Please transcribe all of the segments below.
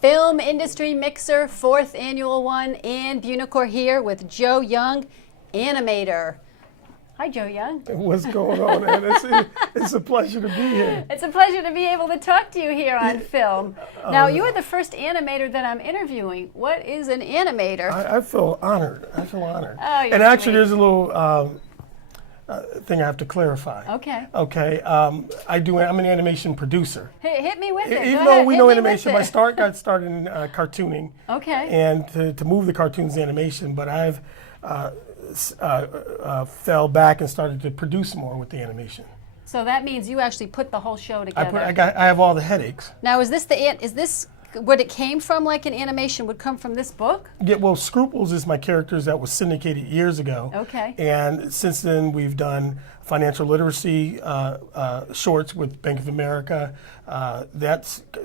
Film Industry Mixer, 4th annual one, and Bunicor here with Joe Young, animator. Hi, Joe Young. What's going on, Anna? It's a pleasure to be here. It's a pleasure to be able to talk to you here on film. Now, you're the first animator that I'm interviewing. What is an animator? I feel honored. I feel honored. Oh, you're and actually, sweet. there's a little thing I have to clarify. Okay. Okay. I'm an animation producer. Hit me with it. Even Go though ahead, we hit know me animation, with my it. got started in cartooning. Okay. And to move the cartoons to animation, but I've fell back and started to produce more with the animation. So that means you actually put the whole show together. I have all the headaches. Now, is this what it came from? Like an animation would come from this book? Yeah, well, Scruples is my characters that was syndicated years ago. Okay. And since then, we've done financial literacy shorts with Bank of America.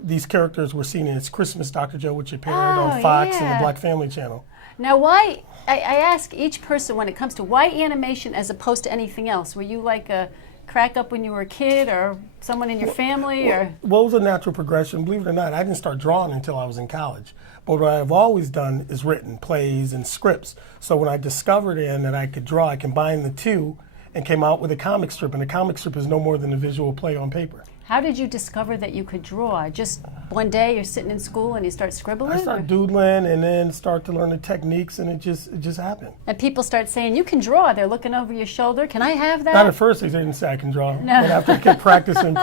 These characters were seen in It's Christmas, Dr. Joe, which appeared on Fox and yeah. the Black Family Channel. Now, why? I ask each person when it comes to why animation as opposed to anything else. Were you like a crack up when you were a kid, or someone in your family, or? Well, it was a natural progression. Believe it or not, I didn't start drawing until I was in college. But what I've always done is written plays and scripts. So when I discovered that I could draw, I combined the two and came out with a comic strip. And a comic strip is no more than a visual play on paper. How did you discover that you could draw? Just one day you're sitting in school and you start scribbling? I started doodling and then start to learn the techniques, and it just happened. And people start saying, you can draw. They're looking over your shoulder. Can I have that? Not at first, they didn't say I can draw. But after I kept practicing,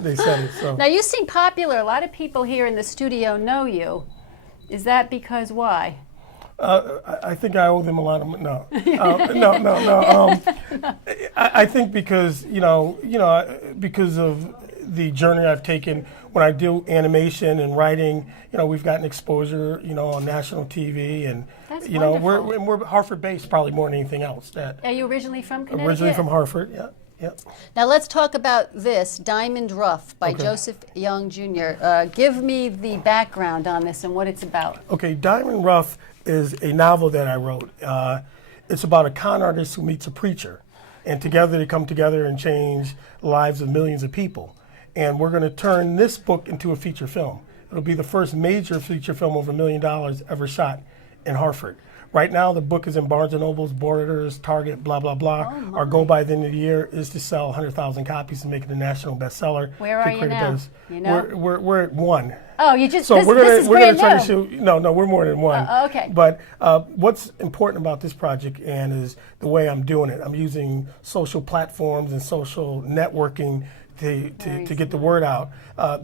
they said it. So. Now, you seem popular. A lot of people here in the studio know you. Is that because why? I think I owe them a lot of money. No. I think because because of the journey I've taken when I do animation and writing. We've gotten exposure, on national TV, and That's we're Hartford based probably more than anything else. Are you originally from Connecticut? Originally from Hartford, yeah. Yep. Now let's talk about this, Diamond Rough by Joseph Young Jr. Give me the background on this and what it's about. Okay, Diamond Rough is a novel that I wrote. It's about a con artist who meets a preacher, and together they come together and change the lives of millions of people. And we're going to turn this book into a feature film. It'll be the first major feature film over $1 million ever shot in Hartford. Right now, the book is in Barnes & Noble's, Borders, Target, blah, blah, blah. Our goal by the end of the year is to sell 100,000 copies and make it a national bestseller. Where are you now? We're at one. Oh, you just, So this is we're brand gonna try new. to shoot. No, we're more than one. Okay. But what's important about this project, and is the way I'm doing it. I'm using social platforms and social networking to get the word out,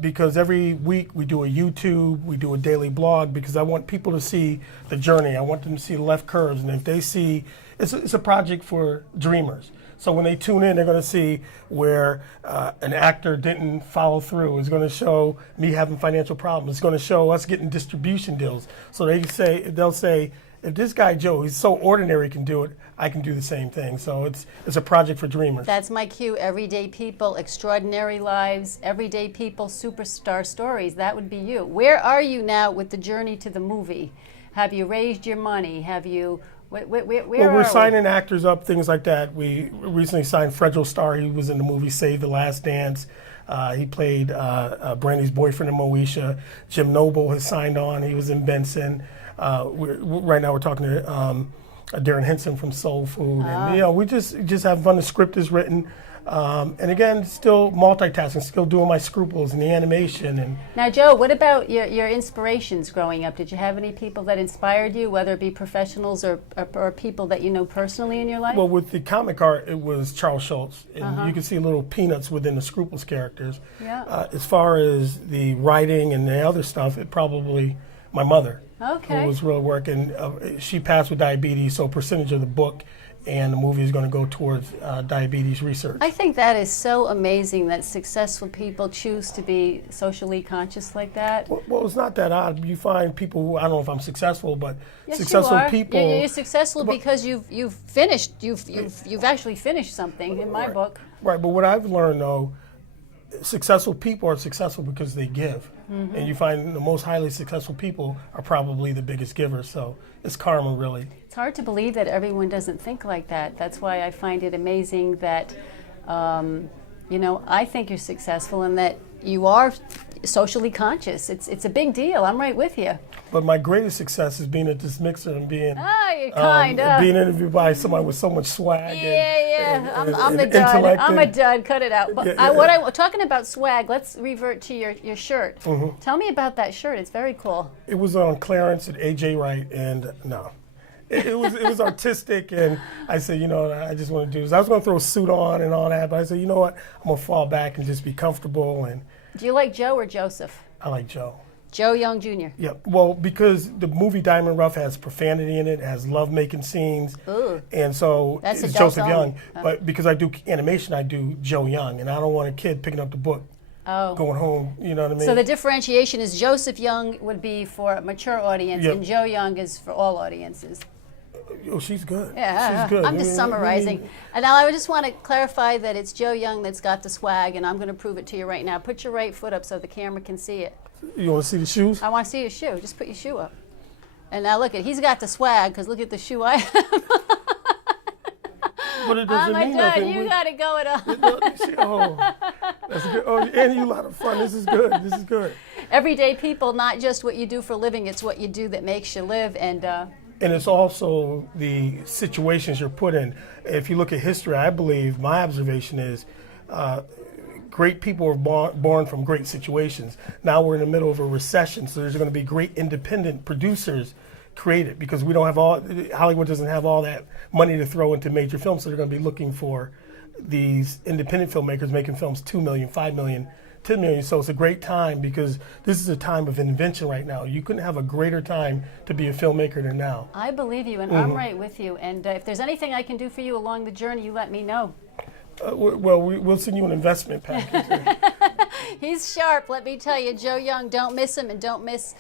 because every week we do a YouTube, we do a daily blog, because I want people to see the journey. I want them to see the left curves, and if they see, it's a project for dreamers. So when they tune in, they're going to see where an actor didn't follow through. It's going to show me having financial problems. It's going to show us getting distribution deals. So they'll say, if this guy Joe, he's so ordinary, can do it, I can do the same thing. So it's a project for dreamers. That's my cue. Everyday people, extraordinary lives, everyday people, superstar stories. That would be you. Where are you now with the journey to the movie? Have you raised your money? Have you? Where we're signing actors up, things like that. We recently signed Fredro Starr. He was in the movie Save the Last Dance. He played Brandy's boyfriend in Moesha. Jim Noble has signed on. He was in Benson. Right now we're talking to Darren Henson from Soul Food. And we just have fun. The script is written. And again, still multitasking, still doing my Scruples and the animation. And now, Joe, what about your inspirations growing up? Did you have any people that inspired you, whether it be professionals or people that you know personally in your life? Well, with the comic art, it was Charles Schultz. And you can see little peanuts within the Scruples characters. Yeah. As far as the writing and the other stuff, it probably my mother. Okay. Who was real work. And she passed with diabetes, so a percentage of the book and the movie is going to go towards diabetes research. I think that is so amazing that successful people choose to be socially conscious like that. Well, it's not that odd. You find people who, I don't know if I'm successful, but yes, successful you are. people. You're successful because you've finished. You've actually finished something in my book. Right, but what I've learned though, successful people are successful because they give. And you find the most highly successful people are probably the biggest givers. So it's karma, really. It's hard to believe that everyone doesn't think like that. That's why I find it amazing that, I think you're successful and that you are socially conscious. It's a big deal. I'm right with you. But my greatest success is being at this mixer and being You're kind of. being interviewed by somebody with so much swag. Yeah. And I'm the dud. intellect I'm a and- dud. Cut it out. But talking about swag, let's revert to your shirt. Mm-hmm. Tell me about that shirt. It's very cool. It was on clearance at AJ Wright, and no. It was artistic, and I said, you know, I just want to do this. I was going to throw a suit on and all that, but I said, you know what, I'm going to fall back and just be comfortable, and Do you like Joe or Joseph? I like Joe. Joe Young Jr. Yeah, well, because the movie Diamond Rough has profanity in it, has love-making scenes, Ooh. and so That's it's adults Joseph only. Young. But because I do animation, I do Joe Young, and I don't want a kid picking up the book, going home, you know what I mean? So the differentiation is Joseph Young would be for a mature audience, Yep. and Joe Young is for all audiences. Oh, she's good. Yeah, She's good. I'm just summarizing. And now I just want to clarify that it's Joe Young that's got the swag, and I'm going to prove it to you right now. Put your right foot up so the camera can see it. You want to see the shoes? I want to see your shoe. Just put your shoe up. And now look he's got the swag, because look at the shoe I have. But it doesn't I'm mean done. nothing. You got it going on. Oh, that's good. Oh, and you a lot of fun. This is good. This is good. Everyday people, not just what you do for a living, it's what you do that makes you live. And And it's also the situations you're put in. If you look at history, I believe my observation is great people were born from great situations. Now we're in the middle of a recession, so there's going to be great independent producers created because we don't have Hollywood doesn't have all that money to throw into major films, so they're going to be looking for these independent filmmakers making films 2 million, 5 million, 10 million. So it's a great time because this is a time of invention right now. You couldn't have a greater time to be a filmmaker than now. I believe you, and I'm right with you. And if there's anything I can do for you along the journey, you let me know. Well, we'll send you an investment package. He's sharp, let me tell you. Joe Young, don't miss him, and don't miss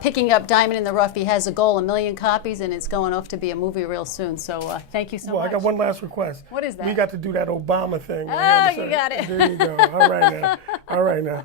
picking up Diamond in the Rough. He has a goal, 1 million copies, and it's going off to be a movie real soon. So thank you so Well, much. I got one last request. What is that? We got to do that Obama thing. Oh, you got it. There you go. All right now.